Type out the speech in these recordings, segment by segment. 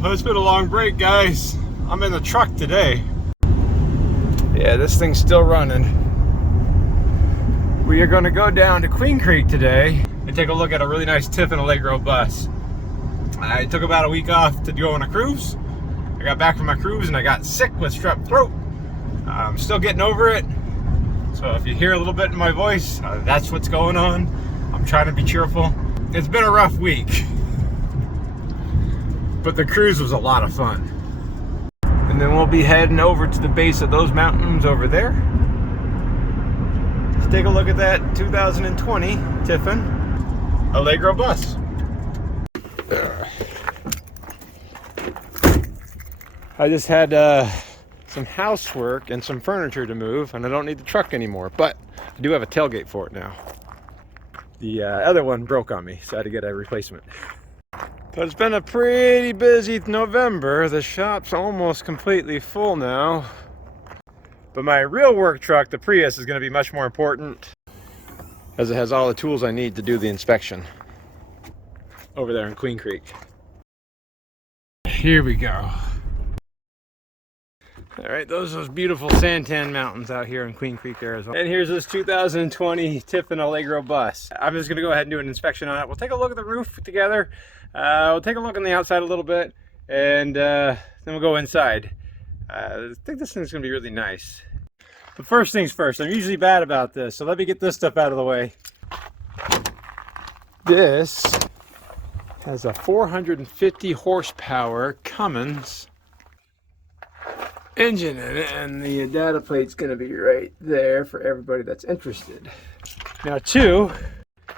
Well, it's been a long break, guys. I'm in the truck today. Yeah, this thing's still running. We are going to go down to Queen Creek today and take a look at a really nice Tiffin Allegro bus. I took about a week off to go on a cruise. I got back from my cruise and I got sick with strep throat. I'm still getting over it. So if you hear a little bit in my voice, that's what's going on. I'm trying to be cheerful. It's been a rough week, but the cruise was a lot of fun. And then we'll be heading over to the base of those mountains over there. Let's take a look at that 2020 Tiffin Allegro bus. I just had some housework and some furniture to move, and I don't need the truck anymore, but I do have a tailgate for it now. The other one broke on me, so I had to get a replacement. But it's been a pretty busy November. The shop's almost completely full now. But my real work truck, the Prius, is going to be much more important, as it has all the tools I need to do the inspection over there in Queen Creek. Here we go. All right, those beautiful Santan mountains out here in Queen Creek, Arizona. And here's this 2020 Tiffin Allegro bus. I'm just gonna go ahead and do an inspection on it. We'll take a look at the roof together. We'll take a look on the outside a little bit, and then we'll go inside. I think this thing's gonna be really nice. But first things first, I'm usually bad about this, so let me get this stuff out of the way. This has a 450 horsepower Cummins engine in it, and the data plate's going to be right there for everybody that's interested. Now, two,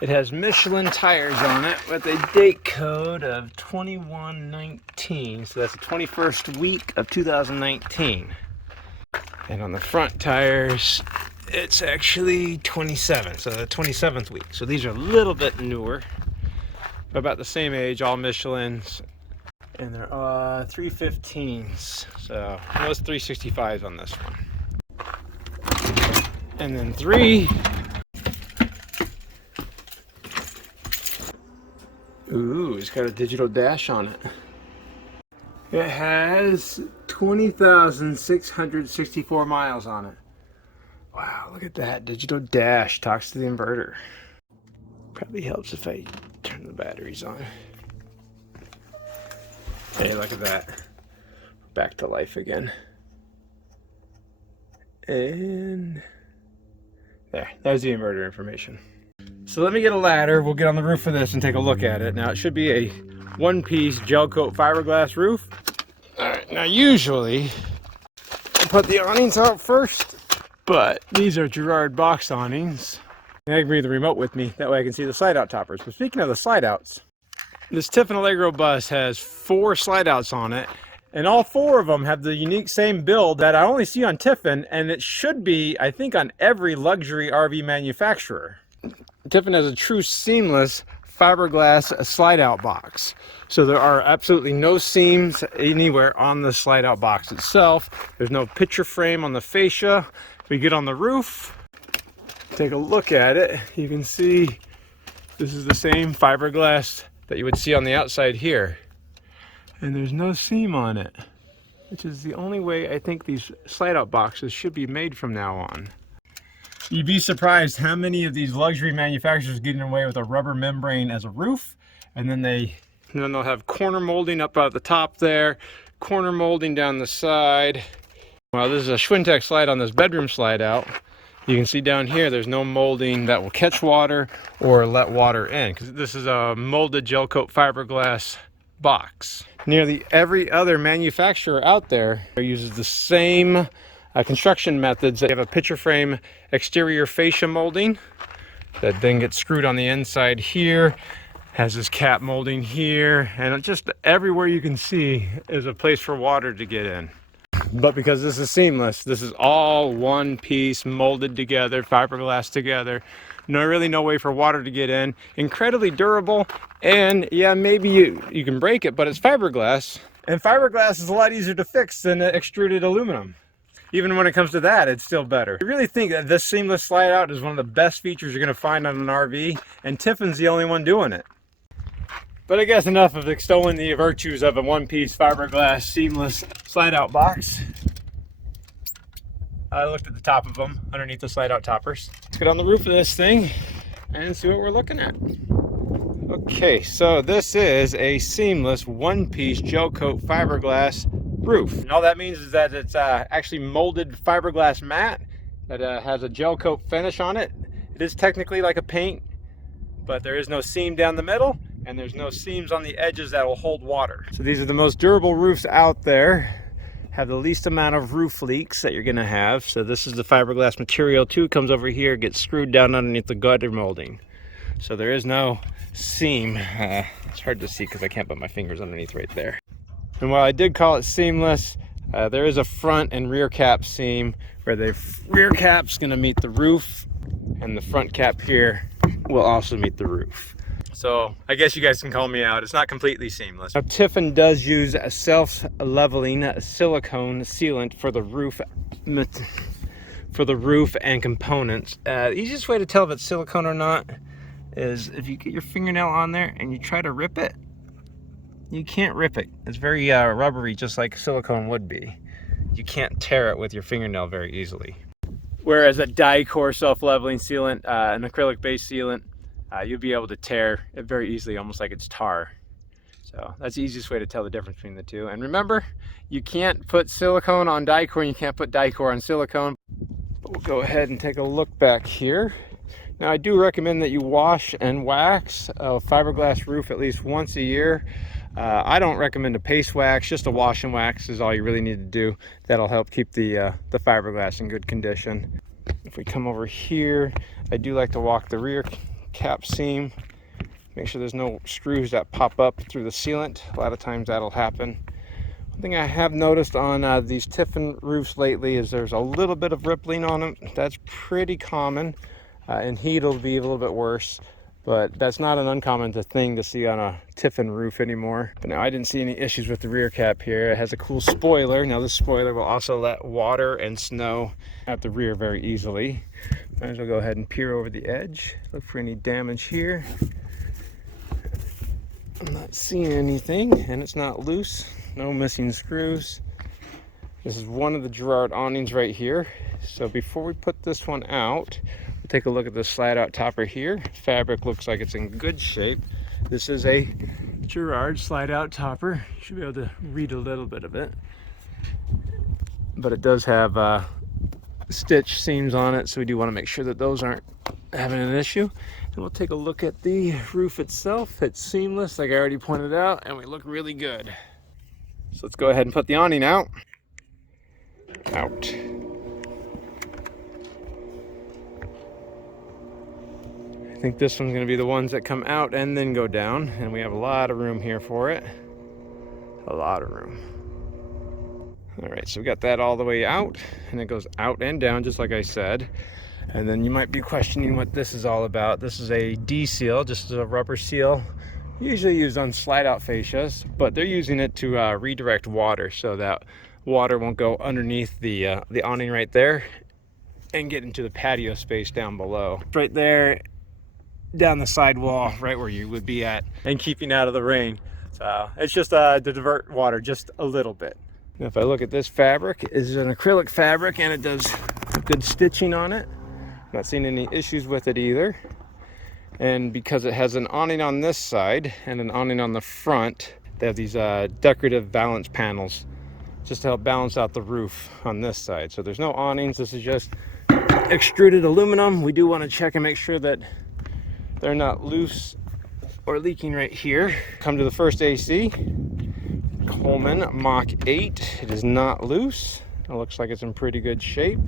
it has Michelin tires on it with a date code of 2119, so that's the 21st week of 2019. And on the front tires, it's actually 27, so the 27th week. So these are a little bit newer, but about the same age, all Michelins. And they're 315s, so most 365s on this one. And then three, ooh, it's got a digital dash on it. It has 20,664 miles on it. Wow, look at that digital dash, talks to the inverter. Probably helps if I turn the batteries on. Hey, look at that. Back to life again. And there's the inverter information. So let me get a ladder. We'll get on the roof of this and take a look at it. Now, it should be a one-piece gel coat fiberglass roof. All right, now usually I put the awnings out first, but these are Girard box awnings. And I can bring the remote with me. That way I can see the slide out toppers. But speaking of the slide outs, this Tiffin Allegro bus has 4 slide outs on it, and all 4 of them have the unique same build that I only see on Tiffin, and it should be, I think, on every luxury RV manufacturer. Tiffin has a true seamless fiberglass slide out box. So there are absolutely no seams anywhere on the slide out box itself. There's no picture frame on the fascia. If we get on the roof, take a look at it, you can see this is the same fiberglass that you would see on the outside here, and there's no seam on it, which is the only way I think these slide out boxes should be made from now on. You'd be surprised how many of these luxury manufacturers are getting away with a rubber membrane as a roof, and then they'll have corner molding up at the top there, corner molding down the side. Well, this is a Schwintek slide on this bedroom slide out. You can see down here there's no molding that will catch water or let water in, because this is a molded gel coat fiberglass box. Nearly every other manufacturer out there uses the same construction methods. They have a picture frame exterior fascia molding that then gets screwed on the inside here, has this cap molding here, and just everywhere you can see is a place for water to get in. But because this is seamless, this is all one piece molded together, fiberglass together. Really no way for water to get in. Incredibly durable, and yeah, maybe you can break it, but it's fiberglass. And fiberglass is a lot easier to fix than extruded aluminum. Even when it comes to that, it's still better. I really think that this seamless slide out is one of the best features you're gonna find on an RV, and Tiffin's the only one doing it. But I guess enough of extolling the virtues of a one-piece fiberglass seamless slide-out box. I looked at the top of them underneath the slide-out toppers. Let's get on the roof of this thing and see what we're looking at. Okay, so this is a seamless one-piece gel coat fiberglass roof. And all that means is that it's actually molded fiberglass mat that has a gel coat finish on it. It is technically like a paint, but there is no seam down the middle, and there's no seams on the edges that will hold water. So these are the most durable roofs out there, have the least amount of roof leaks that you're gonna have. So this is the fiberglass material too, comes over here, gets screwed down underneath the gutter molding. So there is no seam. It's hard to see because I can't put my fingers underneath right there. And while I did call it seamless, there is a front and rear cap seam where the rear cap's gonna meet the roof and the front cap here will also meet the roof. So I guess you guys can call me out. It's not completely seamless. Now Tiffin does use a self-leveling silicone sealant for the roof and components. The easiest way to tell if it's silicone or not is if you get your fingernail on there and you try to rip it, you can't rip it. It's very rubbery, just like silicone would be. You can't tear it with your fingernail very easily. Whereas a die-core self-leveling sealant, an acrylic-based sealant, you'll be able to tear it very easily, almost like it's tar. So that's the easiest way to tell the difference between the two. And remember, you can't put silicone on die-core, and you can't put die-core on silicone. But we'll go ahead and take a look back here. Now I do recommend that you wash and wax a fiberglass roof at least once a year. I don't recommend a paste wax, just a wash and wax is all you really need to do. That'll help keep the fiberglass in good condition. If we come over here, I do like to walk the rear cap seam, make sure there's no screws that pop up through the sealant. A lot of times that'll happen. One thing I have noticed on these Tiffin roofs lately is there's a little bit of rippling on them. That's pretty common. In heat it'll be a little bit worse, but that's not an uncommon thing to see on a Tiffin roof anymore. But now I didn't see any issues with the rear cap here. It has a cool spoiler. Now this spoiler will also let water and snow at the rear very easily. Might as well go ahead and peer over the edge, look for any damage here. I'm not seeing anything, and it's not loose, no missing screws. This is one of the Girard awnings right here. So before we put this one out, we'll take a look at the slide out topper here. Fabric looks like it's in good shape. This is a Girard slide out topper. You should be able to read a little bit of it. But it does have stitch seams on it, so we do want to make sure that those aren't having an issue. And we'll take a look at the roof itself. It's seamless, like I already pointed out, and we look really good. So let's go ahead and put the awning out. I think this one's going to be the ones that come out and then go down, and we have a lot of room here for it. A lot of room. All right, so we got that all the way out, and it goes out and down just like I said. And then you might be questioning what this is all about. This is a D-seal, just a rubber seal, usually used on slide out fascias, but they're using it to redirect water so that water won't go underneath the awning right there and get into the patio space down below. Right there, down the sidewall, right where you would be at, and keeping out of the rain. So it's just to divert water just a little bit. Now, if I look at this fabric, it's an acrylic fabric and it does good stitching on it. Not seeing any issues with it either. And because it has an awning on this side and an awning on the front, they have these decorative balance panels just to help balance out the roof on this side. So there's no awnings, this is just extruded aluminum. We do want to check and make sure that they're not loose or leaking right here. Come to the first AC. Coleman Mach 8. It is not loose. It looks like it's in pretty good shape.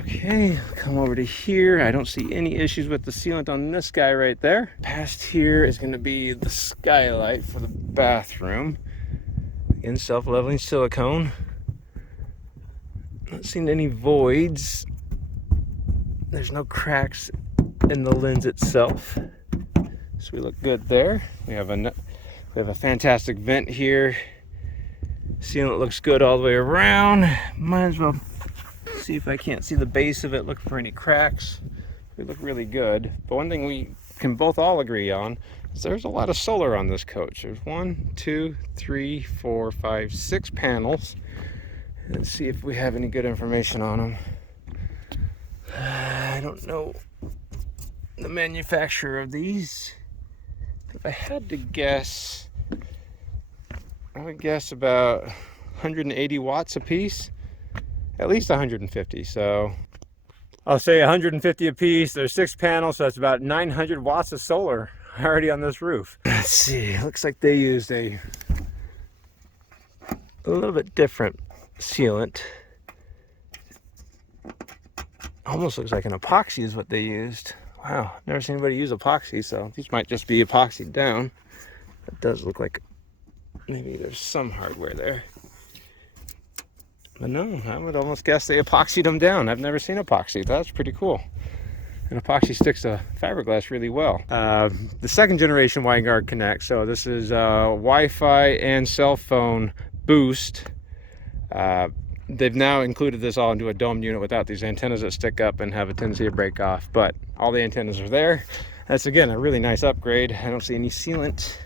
Okay, come over to here. I don't see any issues with the sealant on this guy right there. Past here is going to be the skylight for the bathroom. Again, self-leveling silicone. Not seeing any voids. There's no cracks in the lens itself, so we look good there. We have a fantastic vent here. Sealant looks good all the way around. Might as well see if I can't see the base of it, look for any cracks. We look really good. But one thing we can both all agree on There's a lot of solar on this coach. There's 1, 2, 3, 4, 5, 6 panels. Let's see if we have any good information on them. I don't know the manufacturer of these. If I had to guess, I would guess about 180 watts a piece, at least 150. So I'll say 150 a piece. There's 6 panels, so that's about 900 watts of solar already on this roof. Let's see, looks like they used a little bit different sealant. Almost looks like an epoxy is what they used. Wow, never seen anybody use epoxy, so these might just be epoxied down. It does look like maybe there's some hardware there. But no, I would almost guess they epoxied them down. I've never seen epoxy. That's pretty cool. And epoxy sticks to fiberglass really well. The second generation WineGuard Connect. So this is Wi-Fi and cell phone boost. They've now included this all into a dome unit without these antennas that stick up and have a tendency to break off. But all the antennas are there. That's, again, a really nice upgrade. I don't see any sealant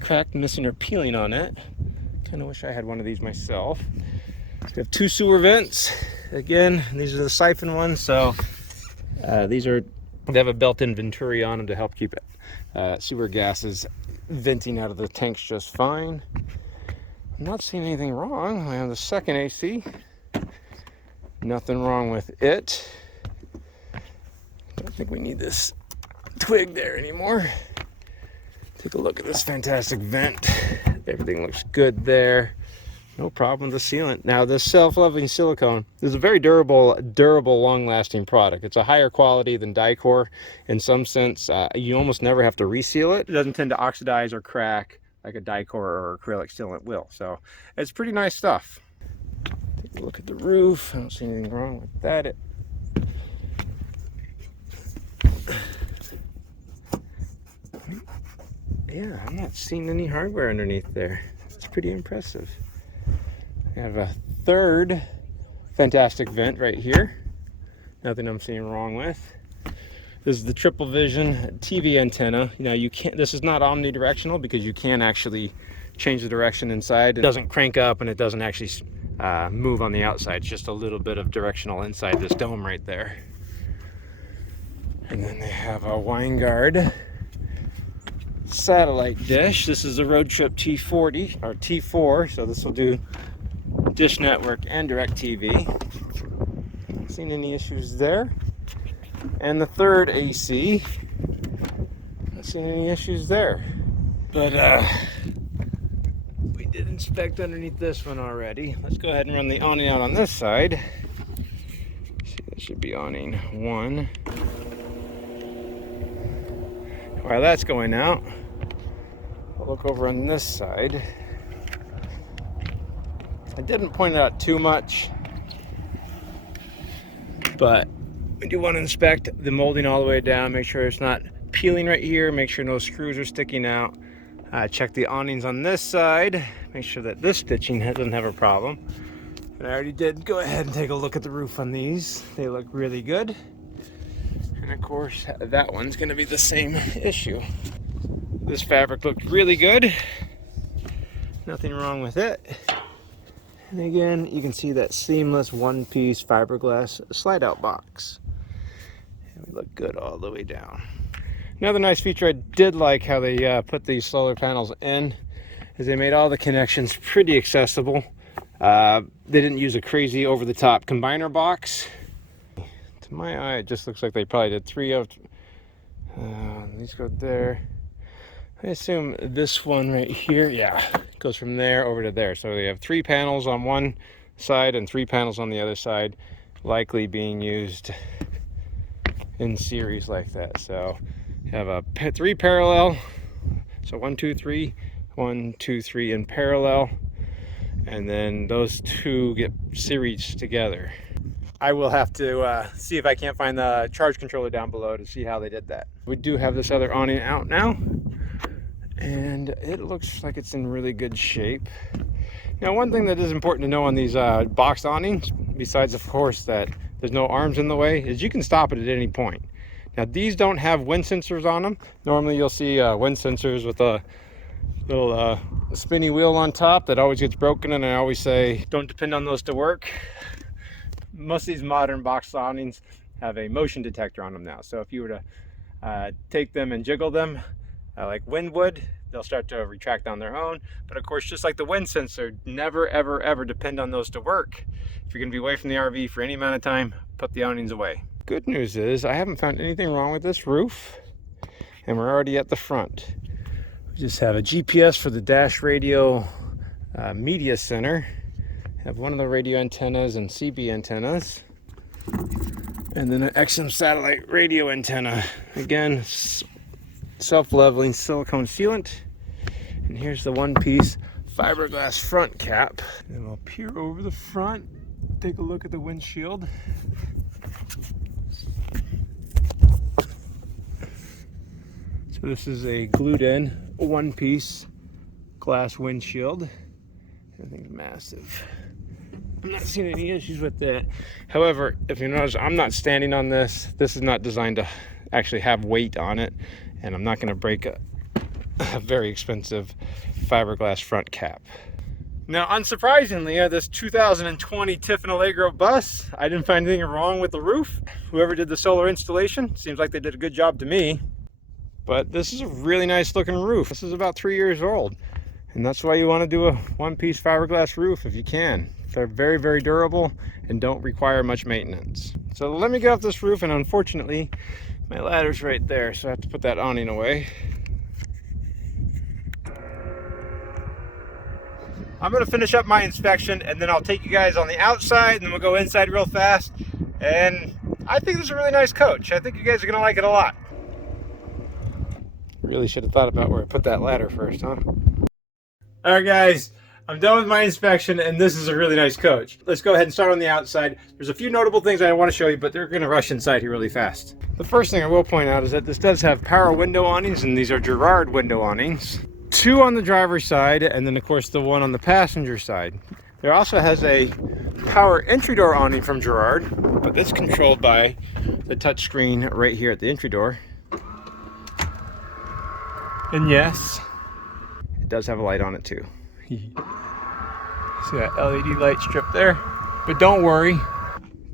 cracked, missing, or peeling on it. Kind of wish I had one of these myself. We have 2 sewer vents. Again, these are the siphon ones. So they have a built-in venturi on them to help keep sewer gases venting out of the tanks just fine. I'm not seeing anything wrong. I have the second AC. Nothing wrong with it. Don't think we need this twig there anymore. Take a look at this fantastic vent. Everything looks good there. No problem with the sealant. Now, this self-leveling silicone is a very durable, long-lasting product. It's a higher quality than Dicor in some sense. You almost never have to reseal it. It doesn't tend to oxidize or crack like a Dicor or acrylic sealant will. So it's pretty nice stuff. Take a look at the roof. I don't see anything wrong with that. Yeah, I'm not seeing any hardware underneath there. It's pretty impressive. I have a third fantastic vent right here. Nothing I'm seeing wrong with. This is the triple vision TV antenna. You know, you can't, this is not omnidirectional because you can actually change the direction inside. It doesn't crank up and it doesn't actually move on the outside. It's just a little bit of directional inside this dome right there. And then they have a WineGuard satellite dish. This is a Road Trip T40 or T4, so this will do Dish Network and DirecTV. Not seen any issues there. And the third AC, not seeing any issues there. But we did inspect underneath this one already. Let's go ahead and run the awning out on this side. See, that should be awning 1. While that's going out, I'll look over on this side. I didn't point it out too much, but we do want to inspect the molding all the way down, make sure it's not peeling right here, make sure no screws are sticking out. Check the awnings on this side, make sure that this stitching doesn't have a problem. And I already did go ahead and take a look at the roof on these. They look really good. And of course, that one's going to be the same issue. This fabric looked really good. Nothing wrong with it. And again, you can see that seamless one-piece fiberglass slide-out box. And we look good all the way down. Another nice feature I did like how they put these solar panels in is they made all the connections pretty accessible. They didn't use a crazy over-the-top combiner box. To my eye, it just looks like they probably did 3 of these go there. I assume this one right here, yeah, goes from there over to there. So they have 3 panels on one side and 3 panels on the other side, likely being used in series like that. So you have a 3 parallel, so 1, 2, 3, 1, 2, 3 in parallel, and then those 2 get series together. I will have to see if I can't find the charge controller down below to see how they did that. We do have this other awning out now, and it looks like it's in really good shape. Now, one thing that is important to know on these box awnings, besides of course that there's no arms in the way, is you can stop it at any point. Now these don't have wind sensors on them. Normally you'll see wind sensors with a little spinny wheel on top that always gets broken, and I always say don't depend on those to work. Most of these modern box awnings have a motion detector on them now, so if you were to take them and jiggle them like wind would, they'll start to retract on their own. But of course, just like the wind sensor, never ever ever depend on those to work. If you're going to be away from the RV for any amount of time, put the awnings away. Good news is I haven't found anything wrong with this roof, and we're already at the front. We just have a GPS for the dash radio media center. Have one of the radio antennas and CB antennas, and then an XM satellite radio antenna. Again, self-leveling silicone sealant. And here's the one-piece fiberglass front cap. And we'll peer over the front, take a look at the windshield. So this is a glued-in one-piece glass windshield. Everything's massive. I'm not seeing any issues with that. However, if you notice, I'm not standing on this. This is not designed to actually have weight on it, and I'm not going to break a very expensive fiberglass front cap. Now, unsurprisingly, this 2020 Tiffin Allegro bus, I didn't find anything wrong with the roof. Whoever did the solar installation, seems like they did a good job to me. But this is a really nice looking roof. This is about 3 years old, and that's why you want to do a one-piece fiberglass roof if you can. They're very, very durable and don't require much maintenance. So let me get off this roof, and unfortunately, my ladder's right there, so I have to put that awning away. I'm gonna finish up my inspection, and then I'll take you guys on the outside, and then we'll go inside real fast. And I think this is a really nice coach. I think you guys are gonna like it a lot. Really should have thought about where I put that ladder first, huh? All right, guys. I'm done with my inspection, and this is a really nice coach. Let's go ahead and start on the outside. There's a few notable things I want to show you, but they're going to rush inside here really fast. The first thing I will point out is that this does have power window awnings, and these are Girard window awnings. 2 on the driver's side, and then of course the 1 on the passenger side. There also has a power entry door awning from Girard, but that's controlled by the touch screen right here at the entry door. And yes, it does have a light on it too. See that LED light strip there? But don't worry,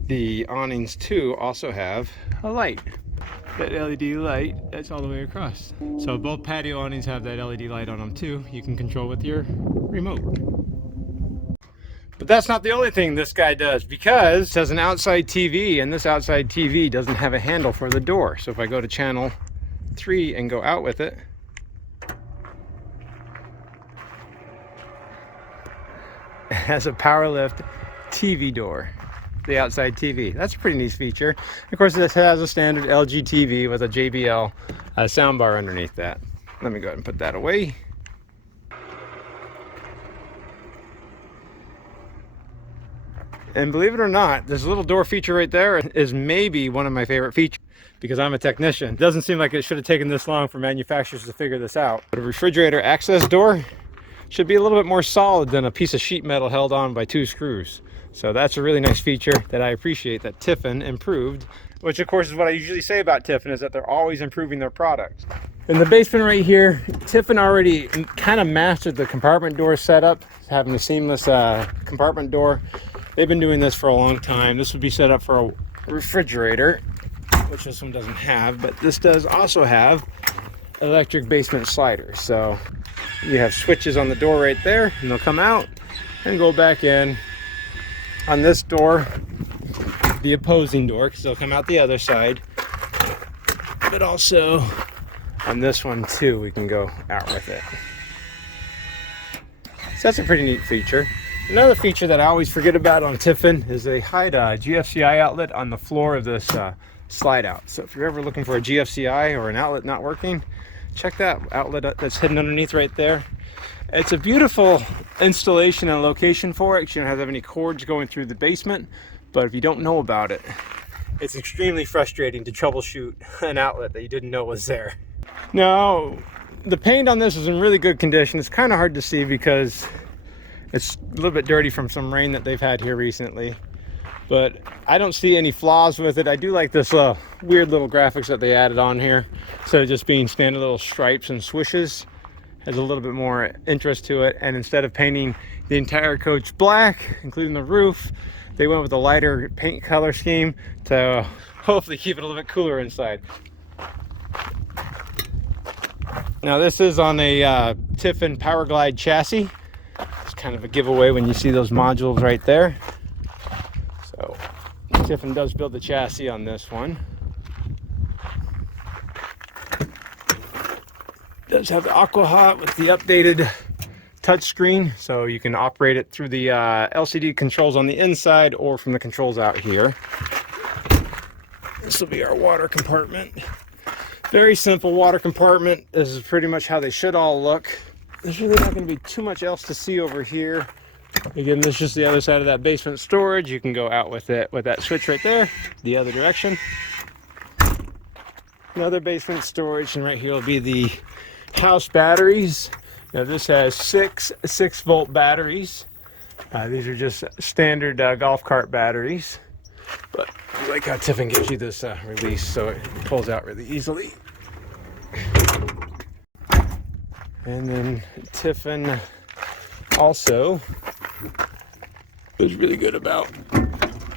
the awnings too also have a light. That LED light, that's all the way across. So both patio awnings have that LED light on them too. You can control with your remote. But that's not the only thing this guy does, because it has an outside TV, and this outside TV doesn't have a handle for the door. So if I go to channel 3 and go out with it, it has a power lift TV door, the outside TV. That's a pretty neat feature. Of course, this has a standard LG TV with a JBL soundbar underneath that. Let me go ahead and put that away. And believe it or not, this little door feature right there is maybe one of my favorite features, because I'm a technician. It doesn't seem like it should have taken this long for manufacturers to figure this out. But a refrigerator access door should be a little bit more solid than a piece of sheet metal held on by 2 screws. So that's a really nice feature that I appreciate that Tiffin improved, which of course is what I usually say about Tiffin, is that they're always improving their products. In the basement right here, Tiffin already kind of mastered the compartment door setup, having a seamless compartment door. They've been doing this for a long time. This would be set up for a refrigerator, which this one doesn't have, but this does also have electric basement sliders. So you have switches on the door right there, and they'll come out and go back in. On this door, the opposing door, because they'll come out the other side, but also on this one too, we can go out with it. So that's a pretty neat feature. Another feature that I always forget about on Tiffin is they hide a GFCI outlet on the floor of this slide out. So if you're ever looking for a GFCI or an outlet not working, check that outlet that's hidden underneath right there. It's a beautiful installation and location for it. You don't have any cords going through the basement, but if you don't know about it, it's extremely frustrating to troubleshoot an outlet that you didn't know was there. Now, the paint on this is in really good condition. It's kind of hard to see because it's a little bit dirty from some rain that they've had here recently. but I don't see any flaws with it. I do like this weird little graphics that they added on here. Instead of just being standard little stripes and swishes, has a little bit more interest to it. And instead of painting the entire coach black, including the roof, they went with a lighter paint color scheme to hopefully keep it a little bit cooler inside. Now this is on a Tiffin Powerglide chassis. It's kind of a giveaway when you see those modules right there. So Tiffin does build the chassis on this one. Does have the Aqua Hot with the updated touchscreen, so you can operate it through the LCD controls on the inside or from the controls out here. This will be our water compartment. Very simple water compartment. This is pretty much how they should all look. There's really not going to be too much else to see over here. Again, this is just the other side of that basement storage. You can go out with it with that switch right there, the other direction. Another basement storage, and right here will be the house batteries. Now this has six 6-volt batteries. These are just standard golf cart batteries, but I like how Tiffin gives you this release so it pulls out really easily. And then Tiffin also is really good about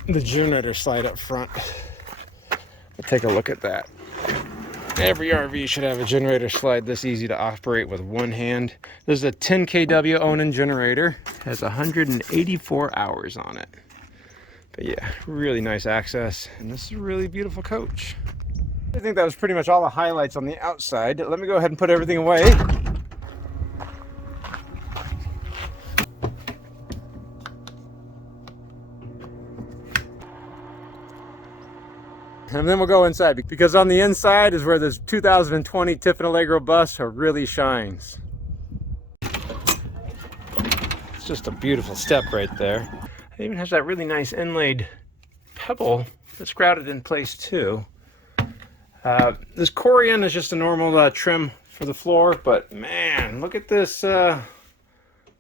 the generator slide up front. We'll take a look at that. Every RV should have a generator slide this easy to operate with one hand. This is a 10 kW Awning generator. It has 184 hours on it. But yeah, really nice access. And this is a really beautiful coach. I think that was pretty much all the highlights on the outside. Let me go ahead and put everything away. And then we'll go inside, because on the inside is where this 2020 Tiffin Allegro Bus really shines. It's just a beautiful step right there. It even has that really nice inlaid pebble that's grouted in place too. This Corian is just a normal trim for the floor, but man, look at this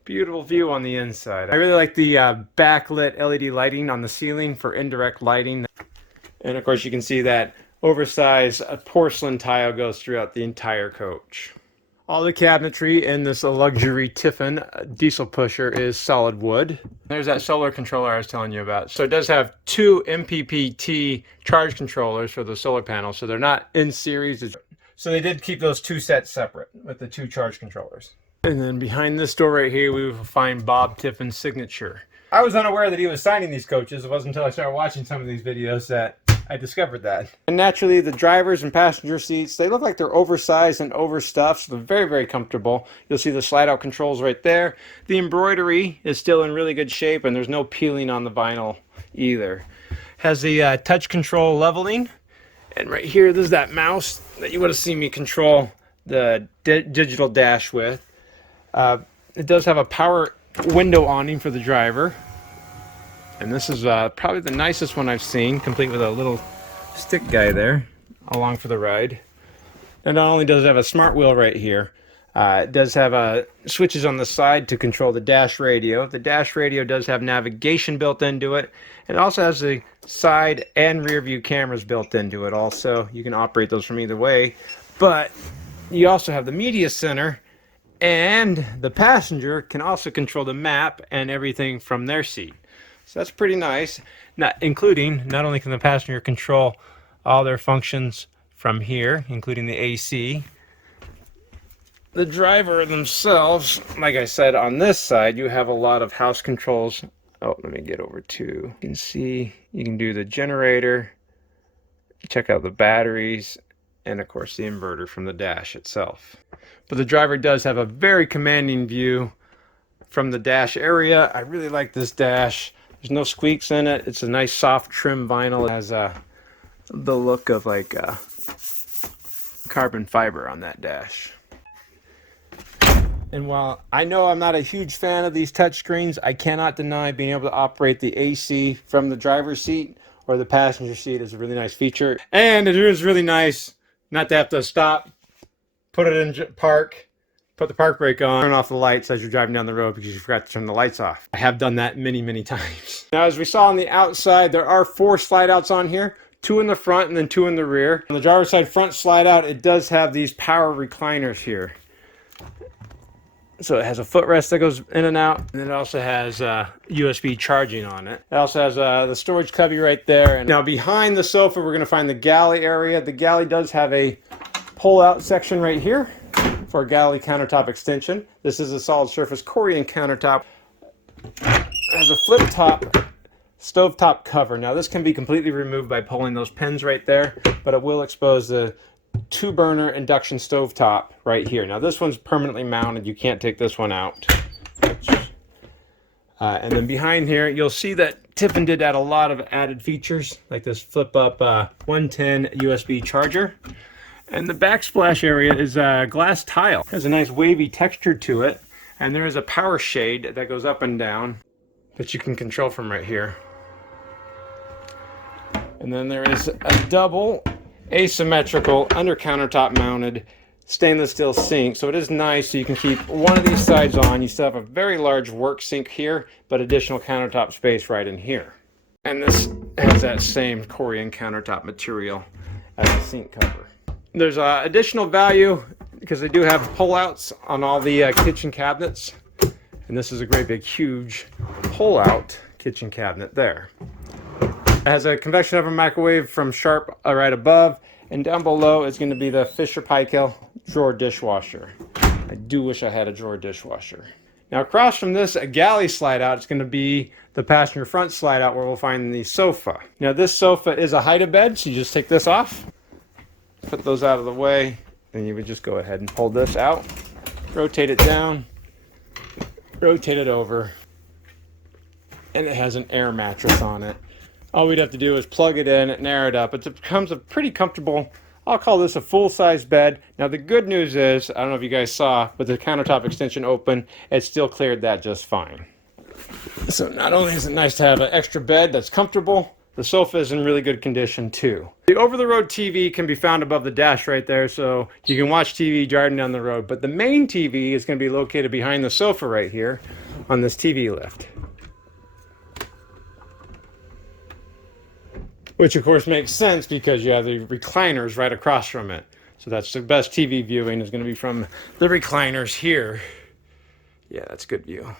beautiful view on the inside. I really like the backlit LED lighting on the ceiling for indirect lighting. And of course you can see that oversized porcelain tile goes throughout the entire coach. All the cabinetry in this luxury Tiffin diesel pusher is solid wood. There's that solar controller I was telling you about. So it does have two MPPT charge controllers for the solar panels, so they're not in series. So they did keep those two sets separate with the two charge controllers. And then behind this door right here, we will find Bob Tiffin's signature. I was unaware that he was signing these coaches. It wasn't until I started watching some of these videos that I discovered that. And naturally, the drivers and passenger seats, they look like they're oversized and overstuffed, so they're very, very comfortable. You'll see the slide-out controls right there. The embroidery is still in really good shape, and there's no peeling on the vinyl either. Has the touch control leveling. And right here, there's that mouse that you would have seen me control the digital dash with. It does have a power window awning for the driver. And this is probably the nicest one I've seen, complete with a little stick guy there along for the ride. And not only does it have a smart wheel right here, it does have switches on the side to control the dash radio. The dash radio does have navigation built into it. It also has the side and rear view cameras built into it also. You can operate those from either way. But you also have the media center, and the passenger can also control the map and everything from their seat. So that's pretty nice. Not only can the passenger control all their functions from here, including the AC, the driver themselves, like I said, on this side, you have a lot of house controls. Oh, let me get over to, you can see, you can do the generator, check out the batteries, and of course the inverter from the dash itself. But the driver does have a very commanding view from the dash area. I really like this dash. There's no squeaks in it. It's a nice soft trim vinyl. It has the look of like carbon fiber on that dash. And while I know I'm not a huge fan of these touchscreens, I cannot deny being able to operate the AC from the driver's seat or the passenger seat is a really nice feature. And it is really nice not to have to stop, put it in park, put the park brake on, turn off the lights as you're driving down the road because you forgot to turn the lights off. I have done that many, many times. Now, as we saw on the outside, there are 4 slide outs on here, 2 in the front and then 2 in the rear. On the driver's side front slide out, it does have these power recliners here. So it has a footrest that goes in and out, and it also has USB charging on it. It also has the storage cubby right there. And now behind the sofa, we're going to find the galley area. The galley does have a pull-out section right here for a galley countertop extension. This is a solid surface Corian countertop. It has a flip-top stovetop cover. Now this can be completely removed by pulling those pins right there, but it will expose the 2-burner induction stovetop right here. Now this one's permanently mounted. You can't take this one out. And then behind here, you'll see that Tiffin did add a lot of added features, like this flip-up 110 USB charger. And the backsplash area is glass tile. It has a nice wavy texture to it. And there is a power shade that goes up and down that you can control from right here. And then there is a double asymmetrical under countertop mounted stainless steel sink. So it is nice, so you can keep one of these sides on. You still have a very large work sink here, but additional countertop space right in here. And this has that same Corian countertop material as the sink cover. There's additional value because they do have pullouts on all the kitchen cabinets. And this is a great big huge pull-out kitchen cabinet there. It has a convection oven microwave from Sharp right above, and down below is going to be the Fisher Paykel drawer dishwasher. I do wish I had a drawer dishwasher. Now across from this galley slide out, it's going to be the passenger front slide out where we'll find the sofa. Now this sofa is a hide-a-bed, so you just take this off, put those out of the way, and you would just go ahead and pull this out, rotate it down, rotate it over, and it has an air mattress on it. All we'd have to do is plug it in and air it up. It becomes a pretty comfortable, I'll call this a full-size bed. Now the good news is, I don't know if you guys saw, with the countertop extension open, it still cleared that just fine. So not only is it nice to have an extra bed that's comfortable, the sofa is in really good condition too. The over-the-road TV can be found above the dash right there, so you can watch TV driving down the road. But the main TV is going to be located behind the sofa right here on this TV lift. Which of course makes sense because you have the recliners right across from it. So that's the best TV viewing is going to be from the recliners here. Yeah, that's good view.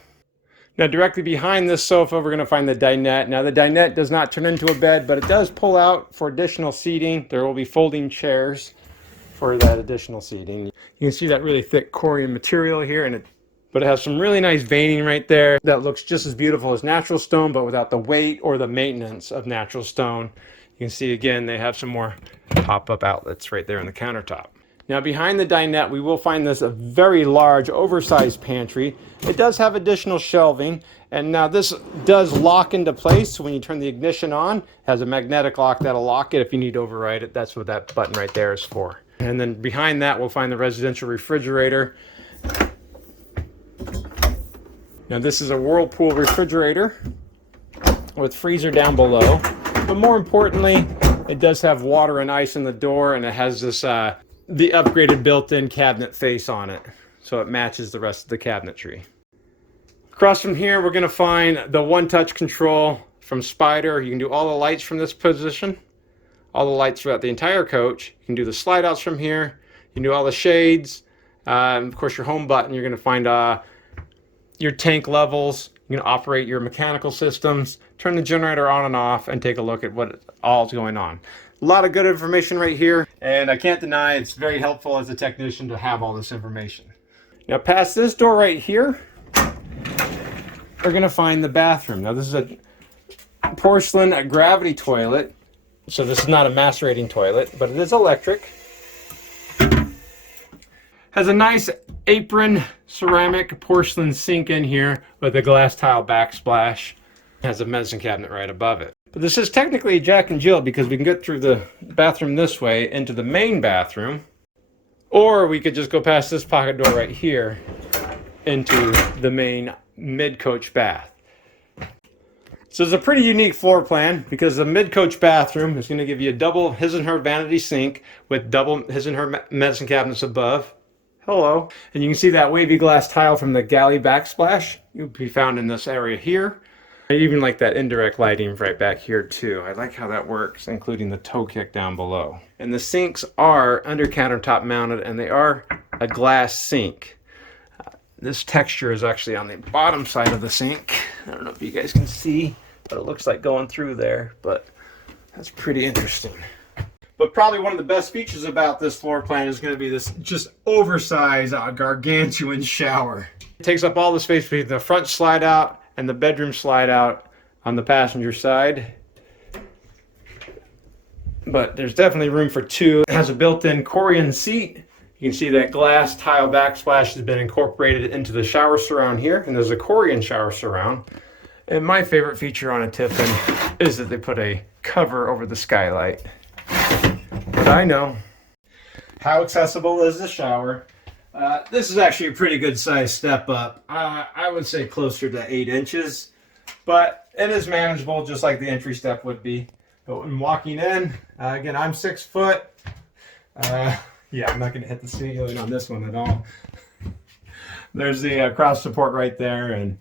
Now directly behind this sofa, we're going to find the dinette. Now the dinette does not turn into a bed, but it does pull out for additional seating. There will be folding chairs for that additional seating. You can see that really thick Corian material here, but it has some really nice veining right there that looks just as beautiful as natural stone, but without the weight or the maintenance of natural stone. You can see again, they have some more pop-up outlets right there in the countertop. Now behind the dinette, we will find this a very large, oversized pantry. It does have additional shelving, and now this does lock into place. So when you turn the ignition on, it has a magnetic lock that'll lock it if you need to override it. That's what that button right there is for. And then behind that, we'll find the residential refrigerator. Now this is a Whirlpool refrigerator with freezer down below, but more importantly, it does have water and ice in the door, and it has this the upgraded built-in cabinet face on it, so it matches the rest of the cabinetry. Across from here, we're going to find the one-touch control from Spider. You can do all the lights from this position, all the lights throughout the entire coach. You can do the slide-outs from here. You can do all the shades. Of course, your home button, you're going to find your tank levels. You can operate your mechanical systems, turn the generator on and off, and take a look at what all is going on. A lot of good information right here, and I can't deny it's very helpful as a technician to have all this information. Now past this door right here, we're going to find the bathroom. Now this is a porcelain gravity toilet, so this is not a macerating toilet, but it is electric. Has a nice apron ceramic porcelain sink in here with a glass tile backsplash. Has a medicine cabinet right above it. But this is technically a Jack and Jill because we can get through the bathroom this way into the main bathroom, or we could just go past this pocket door right here into the main mid-coach bath. So it's a pretty unique floor plan because the mid-coach bathroom is going to give you a double his and her vanity sink with double his and her medicine cabinets above. Hello. And you can see that wavy glass tile from the galley backsplash. You'll be found in this area here. I even like that indirect lighting right back here too. I like how that works, including the toe kick down below. And the sinks are under countertop mounted, and they are a glass sink. This texture is actually on the bottom side of the sink. I don't know if you guys can see, but it looks like going through there, but that's pretty interesting. But probably one of the best features about this floor plan is going to be this just oversized, gargantuan shower. It takes up all the space between the front slide out and the bedroom slide out on the passenger side. But there's definitely room for two. It has a built-in Corian seat. You can see that glass tile backsplash has been incorporated into the shower surround here, and there's a Corian shower surround. And my favorite feature on a Tiffin is that they put a cover over the skylight. But I know. How accessible is the shower? This is actually a pretty good size step up. I would say closer to 8 inches, but it is manageable just like the entry step would be. But when walking in, again, I'm 6 foot. Yeah, I'm not going to hit the ceiling on this one at all. There's the cross support right there, and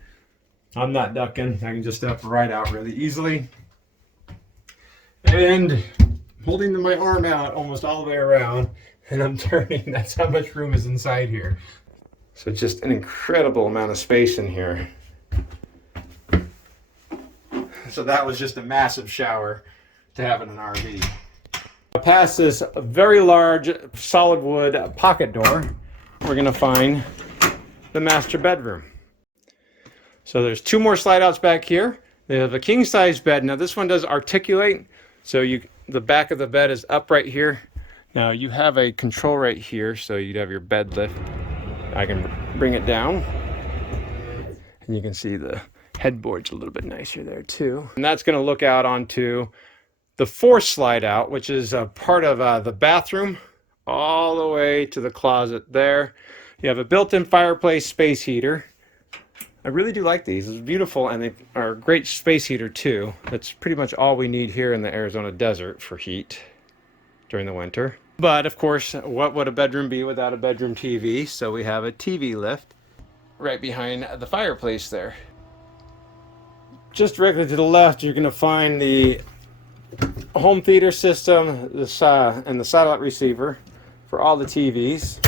I'm not ducking. I can just step right out really easily. And holding my arm out almost all the way around, and I'm turning. That's how much room is inside here. So just an incredible amount of space in here. So that was just a massive shower to have in an RV. Past this very large solid wood pocket door, we're going to find the master bedroom. So there's 2 more slide outs back here. They have a king size bed. Now this one does articulate, so the back of the bed is up right here. Now you have a control right here, so you'd have your bed lift. I can bring it down, and you can see the headboard's a little bit nicer there too. And that's going to look out onto the 4th slide out, which is a part of the bathroom, all the way to the closet there. You have a built-in fireplace space heater. I really do like these. It's beautiful, and they are a great space heater too. That's pretty much all we need here in the Arizona desert for heat during the winter. But of course, what would a bedroom be without a bedroom TV? So we have a TV lift right behind the fireplace there. Just directly to the left, you're going to find the home theater system and the satellite receiver for all the TVs.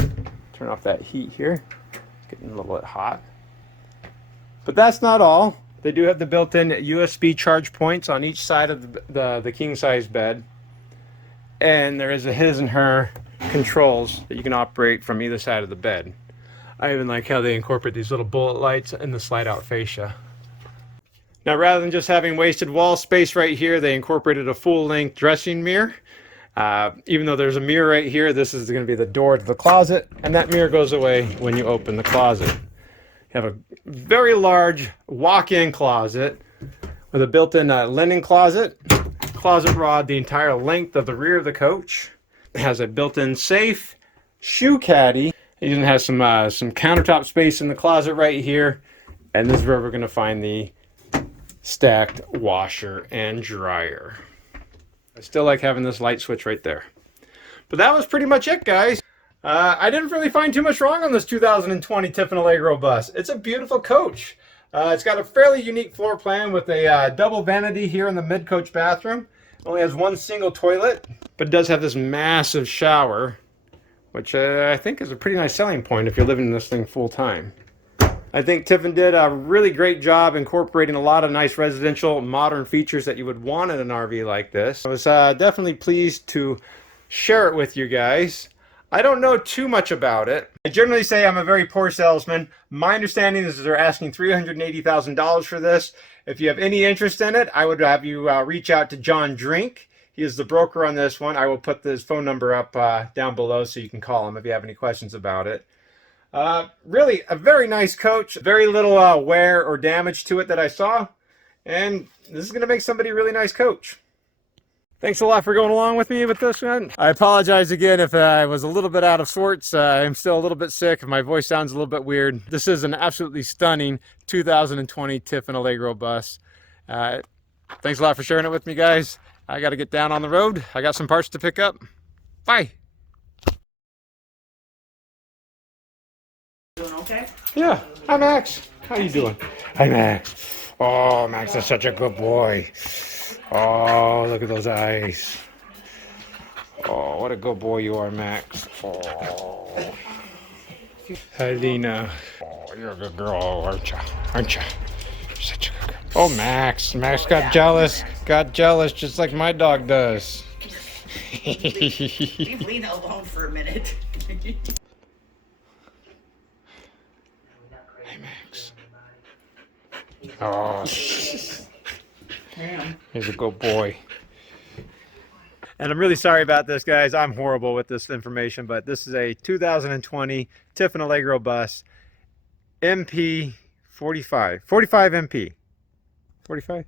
Turn off that heat here. It's getting a little bit hot. But that's not all. They do have the built-in USB charge points on each side of the king-size bed. And there is a his and her controls that you can operate from either side of the bed. I even like how they incorporate these little bullet lights in the slide-out fascia. Now, rather than just having wasted wall space right here, they incorporated a full-length dressing mirror. Even though there's a mirror right here, this is going to be the door to the closet, and that mirror goes away when you open the closet. You have a very large walk-in closet with a built-in linen closet rod the entire length of the rear of the coach. It has a built-in safe, shoe caddy. It even has some countertop space in the closet right here, and this is where we're going to find the stacked washer and dryer. I still like having this light switch right there. But that was pretty much it, guys. I didn't really find too much wrong on this 2020 Tiffin Allegro bus. It's a beautiful coach. It's got a fairly unique floor plan with a double vanity here in the mid-coach bathroom. It only has 1 single toilet, but it does have this massive shower, which I think is a pretty nice selling point if you're living in this thing full-time. I think Tiffin did a really great job incorporating a lot of nice residential modern features that you would want in an RV like this. I was definitely pleased to share it with you guys. I don't know too much about it. I generally say I'm a very poor salesman. My understanding is they're asking $380,000 for this. If you have any interest in it, I would have you reach out to Drenk. He is the broker on this one. I will put his phone number up down below so you can call him if you have any questions about it. Really a very nice coach. Very little wear or damage to it that I saw. And this is going to make somebody a really nice coach. Thanks a lot for going along with me with this one. I apologize again if I was a little bit out of sorts. I'm still a little bit sick. My voice sounds a little bit weird. This is an absolutely stunning 2020 Tiffin Allegro bus. Thanks a lot for sharing it with me, guys. I got to get down on the road. I got some parts to pick up. Bye. okay? Yeah. Hi, Max. How you doing? Hi, Max. Oh, Max is such a good boy. Oh, look at those eyes. Oh, what a good boy you are, Max. Oh. Hi, Lena. Oh, you're a good girl, aren't you? Aren't you? Such a good girl. Oh, Max. Max got jealous. Got jealous just like my dog does. Leave Lena alone for a minute. Hey, Max. Oh, he's a good boy. And I'm really sorry about this, guys. I'm horrible with this information, but this is a 2020 Tiffin Allegro Bus MP 45 MP 45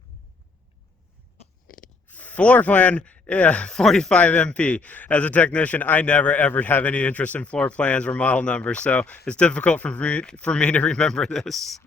floor plan. Yeah, 45 MP. As a technician, I never ever have any interest in floor plans or model numbers, so it's difficult for me to remember this.